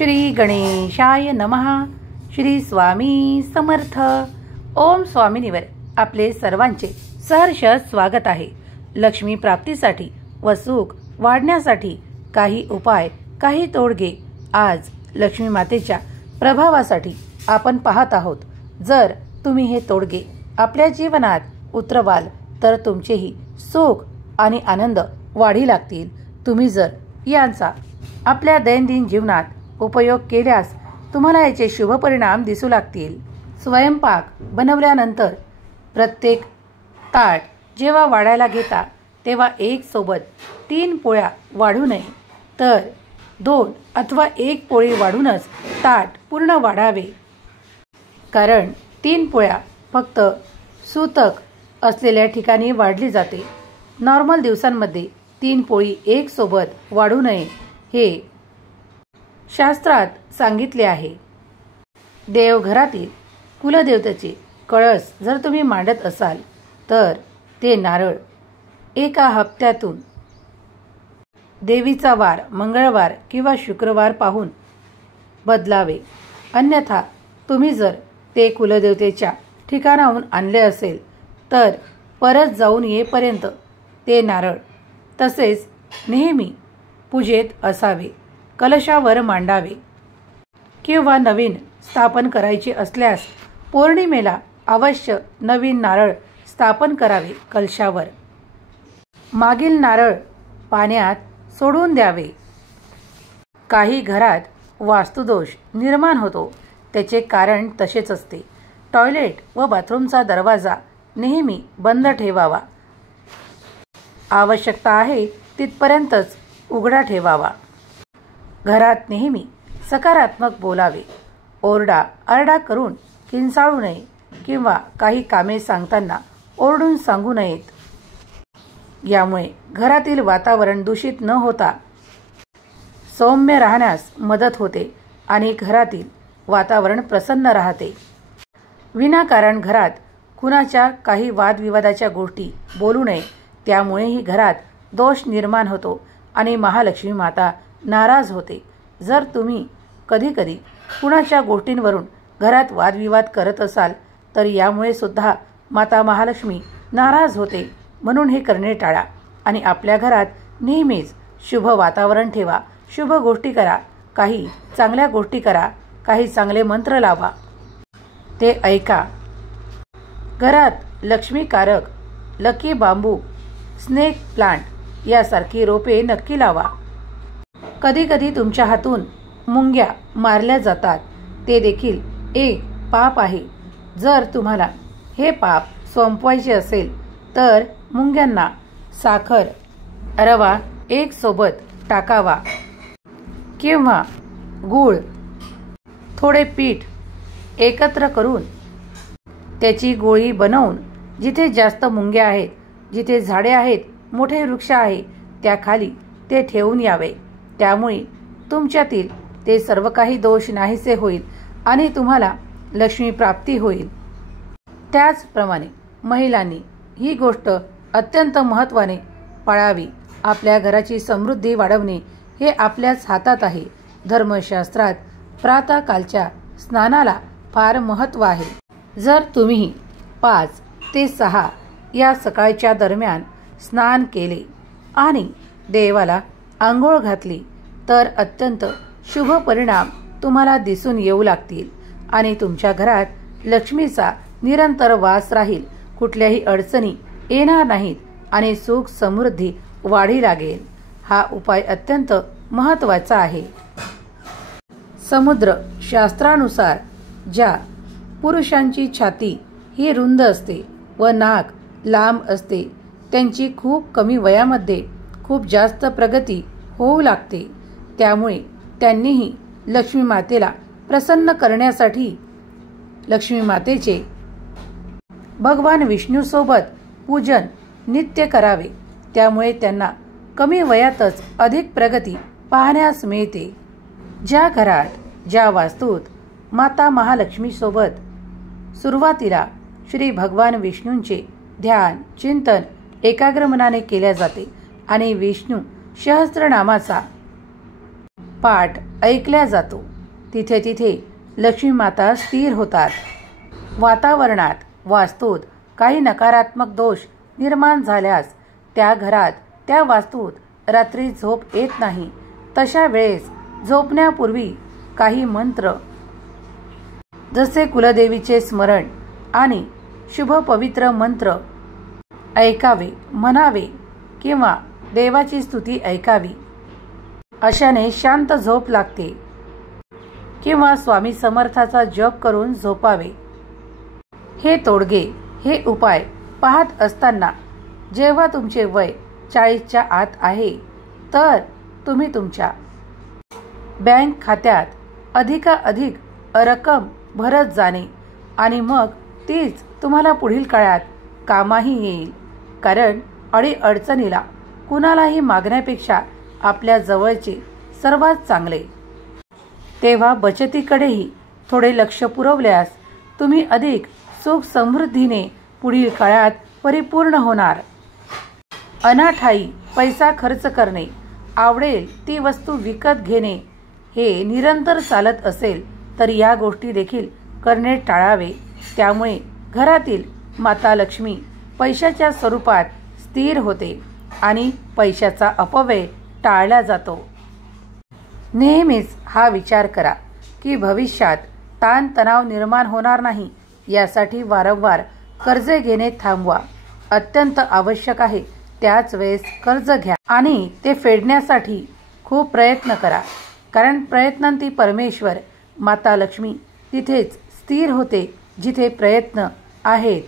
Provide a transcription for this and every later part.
श्री गणेशाय नमः. श्री स्वामी समर्थ. ओम स्वामिनीवर आपले सर्वांचे सहर्ष स्वागत आहे. लक्ष्मी प्राप्तीसाठी व सुख वाढण्यासाठी काही उपाय, काही तोडगे आज लक्ष्मी मातेच्या प्रभावासाठी आपण पाहत आहोत. जर तुम्ही हे तोडगे आपल्या जीवनात उतरवाल तर तुमचेही सुख आणि आनंद वाढी लागतील. तुम्ही जर यांचा आपल्या दैनंदिन जीवनात उपयोग केल्यास तुम्हाला याचे शुभ परिणाम दिसू लागतील. स्वयंपाक बनवल्यानंतर प्रत्येक ताट जेव्हा वाढायला घेता तेव्हा एक सोबत 3 पोळ्या वाढू नये, तर 2 अथवा 1 पोळी वाढूनच ताट पूर्ण वाढावे. कारण 3 पोळ्या फक्त सूतक असलेल्या ठिकाणी वाढली जाते. नॉर्मल दिवसांमध्ये 3 पोळी एक सोबत वाढू नये हे शास्त्रात सांगितले आहे. देवघरातील कुलदेवतेचे कळस जर तुम्ही मांडत असाल तर ते नारळ एका हप्त्यातून देवीचा वार मंगळवार किंवा शुक्रवार पाहून बदलावे. अन्यथा तुम्ही जर ते कुलदेवतेच्या ठिकाणाहून आणले असेल तर परत जाऊन येईपर्यंत ते नारळ तसेच नेहमी पूजेत असावे, कलशावर मांडावे. किंवा नवीन स्थापन करायचे असल्यास पौर्णिमेला अवश्य नवीन नारळ स्थापन करावे कलशावर. मागील नारळ पाण्यात सोडून द्यावे. काही घरात वास्तुदोष निर्माण होतो, त्याचे कारण तसेच असते. टॉयलेट व बाथरूमचा दरवाजा नेहमी बंद ठेवावा. आवश्यकता आहे तिथपर्यंतच उघडा ठेवावा. घरात नेहमी सकारात्मक बोलावे. ओरडा आरडा करून किंचाळू नये किंवा काही कामे सांगताना ओरडून सांगू नयेत. यामुळे घरातील वातावरण दूषित न होता सौम्य राहण्यास मदत होते आणि घरातील वातावरण प्रसन्न राहते. विनाकारण घरात कुणाच्या काही वादविवादाच्या गोष्टी बोलू नये. त्यामुळेही घरात दोष निर्माण होतो आणि महालक्ष्मी माता नाराज होते. जर तुम्ही कधीकधी कुणाच्या गोष्टींवरून घरात वादविवाद करत असाल तर यामुळे सुद्धा माता महालक्ष्मी नाराज होते. म्हणून हे करणे टाळा आणि आपल्या घरात नेहमीच शुभ वातावरण ठेवा. शुभ गोष्टी करा, काही चांगल्या गोष्टी करा, काही चांगले मंत्र लावा, ते ऐका. घरात लक्ष्मीकारक लकी बांबू, स्नेक प्लांट यासारखी रोपे नक्की लावा. कधी कधी तुमच्या हातून मुंग्या मारल्या जातात, ते देखील एक पाप आहे. जर तुम्हाला हे पाप संपवायचे असेल तर मुंग्यांना साखर, रवा एक सोबत टाकावा किंवा गूळ, थोडे पीठ एकत्र करून त्याची गोळी बनवून जिथे जास्त मुंग्या आहेत, जिथे झाडे आहेत, मोठे वृक्ष आहे, त्याखाली ते ठेवून यावे. त्यामुळे तुमच्यातील ते सर्व काही दोष नाहीसे होईल आणि तुम्हाला लक्ष्मी प्राप्ती होईल. त्याचप्रमाणे महिलांनी ही गोष्ट अत्यंत महत्त्वाने पाळावी. आपल्या घराची समृद्धी वाढवणे हे आपल्याच हातात आहे. धर्मशास्त्रात प्रातःकालच्या स्नानाला फार महत्त्व आहे. जर तुम्ही 5 ते 6 या सकाळच्या दरम्यान स्नान केले आणि देवाला आंघोळ घातली तर अत्यंत शुभ परिणाम तुम्हाला दिसून येऊ लागतील आणि तुमच्या घरात लक्ष्मीचा निरंतर वास राहील. कुठल्याही अडचणी येणार नाहीत आणि सुख समृद्धी वाढी लागेल. हा उपाय अत्यंत महत्त्वाचा आहे. समुद्र शास्त्रानुसार ज्या पुरुषांची छाती ही रुंद असते व नाक लांब असते त्यांची खूप कमी वयामध्ये खूप जास्त प्रगती होऊ लागते. त्यामुळे त्यांनीही लक्ष्मी मातेला प्रसन्न करण्यासाठी लक्ष्मी मातेचे भगवान विष्णूसोबत पूजन नित्य करावे. त्यामुळे त्यांना कमी वयातच अधिक प्रगती पाहण्यास मिळते. ज्या घरात, ज्या वास्तूत माता महालक्ष्मीसोबत सुरुवातीला श्री भगवान विष्णूंचे ध्यान चिंतन एकाग्र मनाने केल्या जाते आणि विष्णू सहस्त्रनामाचा पाठ ऐकल्या जातो तिथे तिथे लक्ष्मी माता स्थिर होतात. वातावरणात वास्तूत काही नकारात्मक दोष निर्माण झाल्यास त्या घरात त्या वास्तूत रात्री झोप येत नाही. तशा वेळेस झोपण्यापूर्वी काही मंत्र जसे कुलदेवीचे स्मरण आणि शुभ पवित्र मंत्र ऐकावे, म्हणावे किंवा देवाची स्तुती ऐकावी. अशाने शांत झोप लागते. किंवा स्वामी समर्थाचा जप करून झोपावे. हे तोडगे, हे उपाय पाहत असताना जेव्हा तुमचे वय 40च्या आत आहे तर तुम्ही तुमच्या बँक खात्यात अधिकाधिक रक्कम भरत जाणे आणि मग तीच तुम्हाला पुढील काळात कामाही येईल. कारण अडीअडचणीला कुणालाही मागण्यापेक्षा आपल्या जवळचे सर्वात चांगले. तेव्हा बचतीकडेही थोडे लक्ष पुरवल्यास तुम्ही अधिक सुख समृद्धीने पुढील काळात परिपूर्ण होणार. अनाठाई पैसा खर्च करणे, आवडेल ती वस्तू विकत घेणे हे निरंतर चालत असेल तर या गोष्टी देखील करणे टाळावे. त्यामुळे घरातील माता लक्ष्मी पैशाच्या स्वरूपात स्थिर होते आणि पैशाचा अपव्यय टाळला जातो. नेहमीच हा विचार करा की भविष्यात ताणतणाव निर्माण होणार नाही. यासाठी वारंवार कर्ज घेणे थांबवा. अत्यंत आवश्यक आहे त्याच वेळेस कर्ज घ्या आणि ते फेडण्यासाठी खूप प्रयत्न करा. कारण प्रयत्नांती परमेश्वर माता लक्ष्मी तिथेच स्थिर होते जिथे प्रयत्न आहेत.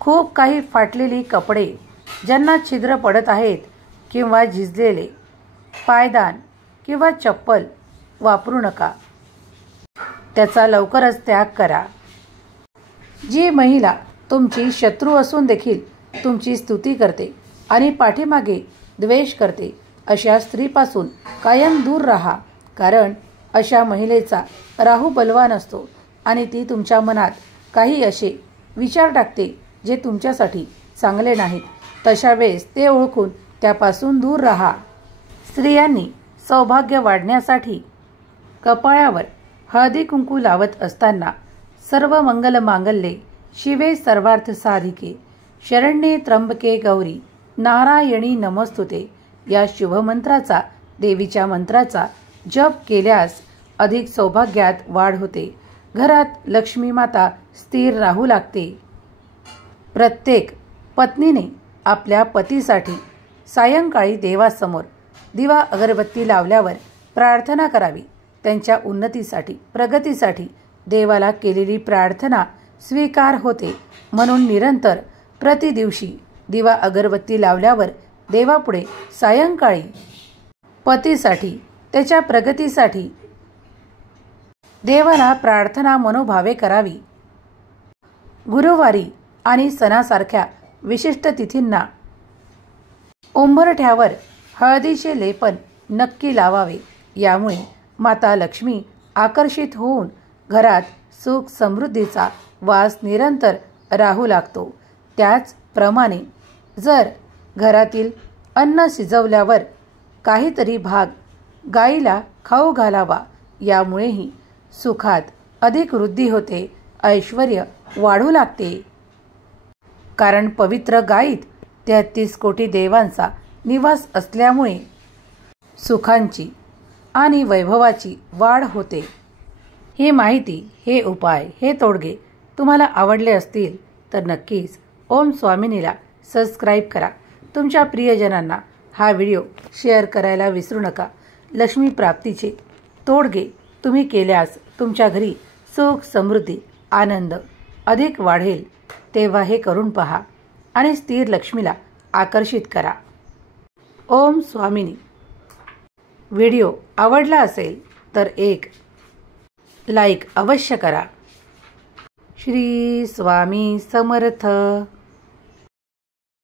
खूप काही फाटलेली कपडे, ज्यांना छिद्र पडत आहेत किंवा झिजलेले पायदान किंवा चप्पल वापरू नका. त्याचा लवकरच त्याग करा. जी महिला तुमची शत्रू असून देखील तुमची स्तुती करते आणि पाठीमागे द्वेष करते अशा स्त्रीपासून कायम दूर राहा. कारण अशा महिलेचा राहू बलवान असतो आणि ती तुमच्या मनात काही असे विचार टाकते जे तुमच्यासाठी चांगले नाहीत. तशा वेळेस ते ओळखून त्यापासून दूर राहा. स्त्रियांनी सौभाग्य वाढण्यासाठी कपाळावर हळदी कुंकू लावत असताना सर्व मंगल मांगल्ये शिवे सर्वार्थ साधिके शरण्ये त्र्यंबके गौरी नारायणी नमस्तुते या शुभमंत्राचा, देवीच्या मंत्राचा जप केल्यास अधिक सौभाग्यात वाढ होते. घरात लक्ष्मी माता स्थिर राहू लागते. प्रत्येक पत्नीने आपल्या पतीसाठी सायंकाळी देवासमोर दिवा अगरबत्ती लावल्यावर प्रार्थना करावी. त्यांच्या उन्नतीसाठी, प्रगतीसाठी देवाला केलेली प्रार्थना स्वीकार होते. म्हणून निरंतर प्रतिदिवशी दिवा अगरबत्ती लावल्यावर देवापुढे सायंकाळी पतीसाठी, त्याच्या प्रगतीसाठी देवाला प्रार्थना मनोभावे करावी. गुरुवारी आणि सणासारख्या विशिष्ट तिथींना उंबरठ्यावर हळदीचे लेपन नक्की लावावे. यामुळे माता लक्ष्मी आकर्षित होऊन घरात सुख समृद्धीचा वास निरंतर राहू लागतो. त्याचप्रमाणे जर घरातील अन्न शिजवल्यावर काहीतरी भाग गाईला खाऊ घालावा. यामुळेही सुखात अधिक वृद्धी होते, ऐश्वर्य वाढू लागते. कारण पवित्र गायीत 33 कोटी देवांचा निवास असल्यामुळे सुखांची आणि वैभवाची वाढ होते. ही माहिती, हे उपाय, हे तोडगे तुम्हाला आवडले असतील तर नक्कीच ओम स्वामिनीला सबस्क्राईब करा. तुमच्या प्रियजनांना हा व्हिडिओ शेअर करायला विसरू नका. लक्ष्मी प्राप्तीचे तोडगे तुम्ही केल्यास तुमच्या घरी सुख, समृद्धी, आनंद अधिक वाढेल. तेव्हा हे करून पहा आणि स्थिर लक्ष्मीला आकर्षित करा. ओम स्वामिनी. व्हिडिओ आवडला असेल तर एक लाईक अवश्य करा. श्री स्वामी समर्थ.